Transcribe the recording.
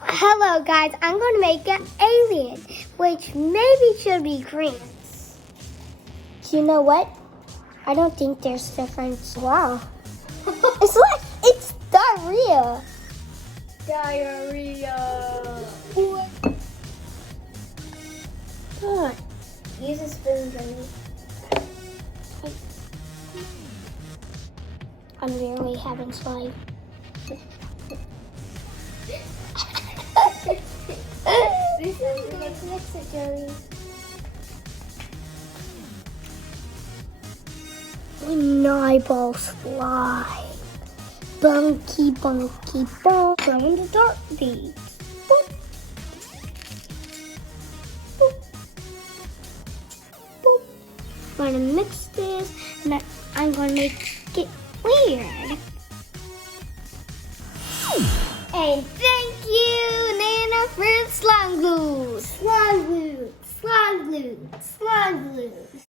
Hello guys, I'm going to make an alien, which maybe should be green. You know what? I don't think there's difference. Wow. It's diarrhea. Diarrhea. What? God. Use a spoon, Jenny. I'm really having slime. Let's mix it, Joey. An eyeball slime. Bunky, bunky, bonk. Throw in the dark beads. Boop. Boop. Boop. I'm gonna mix this, and I'm gonna make it weird. And thank you, Nana, for Slimegloop. Slimegloop, Slimegloop, Slimegloop.